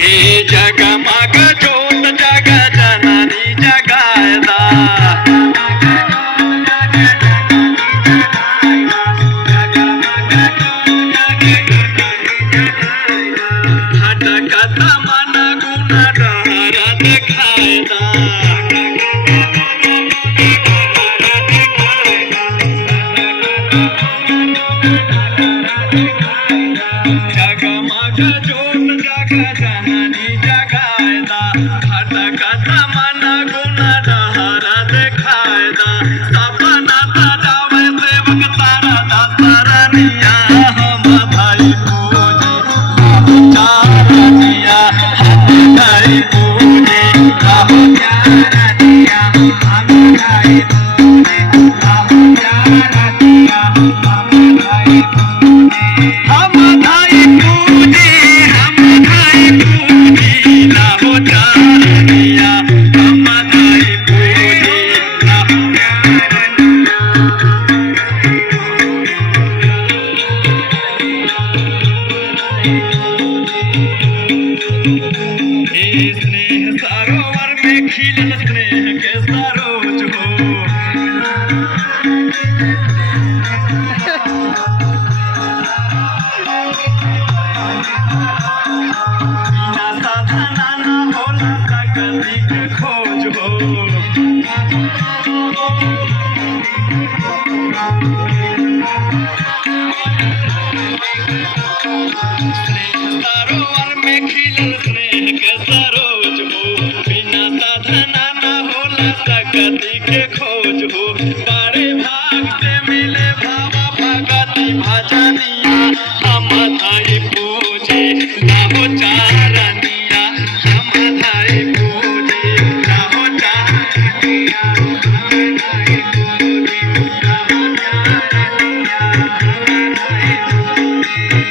हे जग माग ज्योत जग जननी जगायला हटकत मन गुण डहरत खायला जग माग ज्योत जग जननी जगायला हटकत मन गुण डहरत खायला सपनात जावे सेवक तारा दसरनिया हम भाई पूजी चारनिया हम भाई पूजी राहु चारनिया हम भाई पूजी राहु चारनिया हम भाई पूजी हम भाई पूजी हम भाई पूजी राहु चारनिया हम भाई पूजी राहु हे स्नेह सरोवर में खिलल स्नेह के सरोज हो बिना साधना न होला सकती के खोज हो स्नेह सरोवर में खिलल स्नेह के सरोज हो बिना साधना न होला सकती के खोज हो बड़े भाग से मिले भावा भगति भजनिया हम धाई पूजे राहो चारनिया हम धाई पूजे राहो चारनिया हम धाई पूजे राहो चारनिया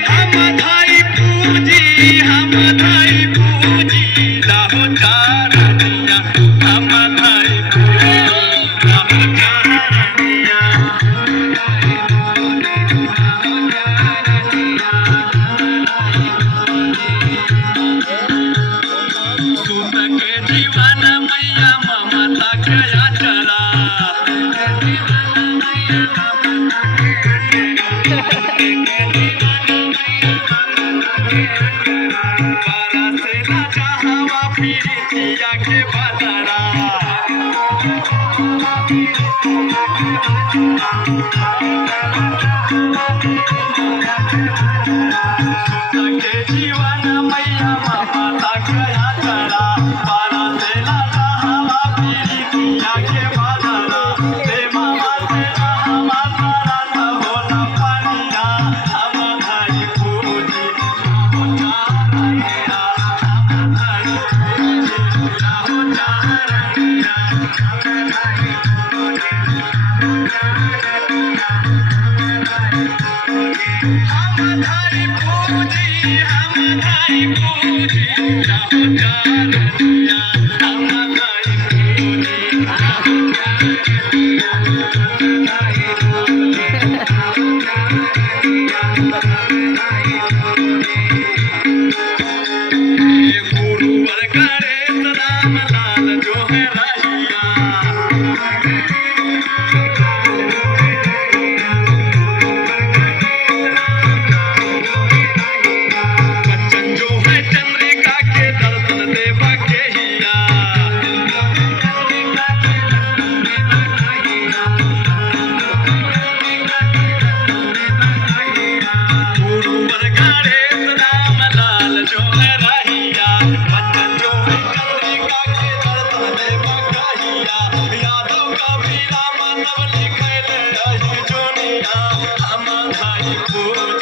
हम धाई पूजी हम धाई पूजी राहो चारनिया हम धाई पूजी राहो चारनिया सुत के जीवन मैया ममता कया चला बरसेला जहवा प्रीतिया के बदरा सुत के जीवन मैया ममता कया चला बरसेला जहवा प्रीतिया के बदरा प्रेम बरसेला हवा सरस होला पनिया हम धाई पूजी राहो चारनिया हम धाई पूजी राहो चारनिया हम धाई पूजी राहो चारनिया हम धाई पूजी हम धाई पूजी राहो चारनिया हम धाई पूजी राहो चारनिया हम धाई पूजी राहो चारनिया हम धाई पूजी गुरुवर करे सलाम लाल जो है रहिया बच्चन जो है चंद्रिका के दर्शन देवा के हिया गुरुवर गणेश राम लाल जो है रहिया बच्चन जो है चंद्रिका के दर्शन देवा कहिया यादव कबीरा माधव लिखले रही जोनिया हम धाई पूजी